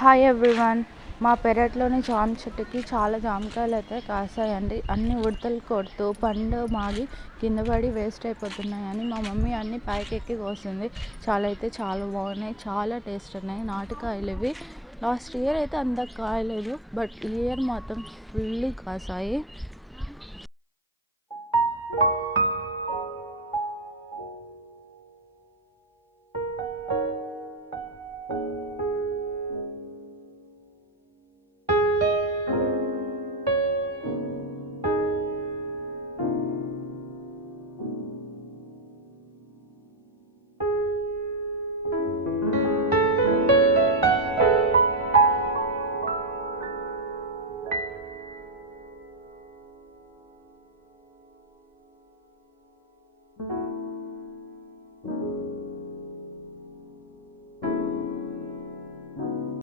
Hi everyone. మా పెరట్లోని జామ చెట్టుకి చాలా జామకాయలు అయితే కాసాయండి. అన్ని ఉడతలు కొడుతూ పండు మాగి కింద పడి వేస్ట్ అయిపోతున్నాయని మా మమ్మీ అన్ని పైకి ఎక్కి కోసింది. చాలా బాగున్నాయి, చాలా టేస్ట్ ఉన్నాయి. నాటుకాయలు ఇవి. లాస్ట్ ఇయర్ అయితే అంత కాయలేదు, బట్ ఈ ఇయర్ మాత్రం ఫుల్ కాసాయి.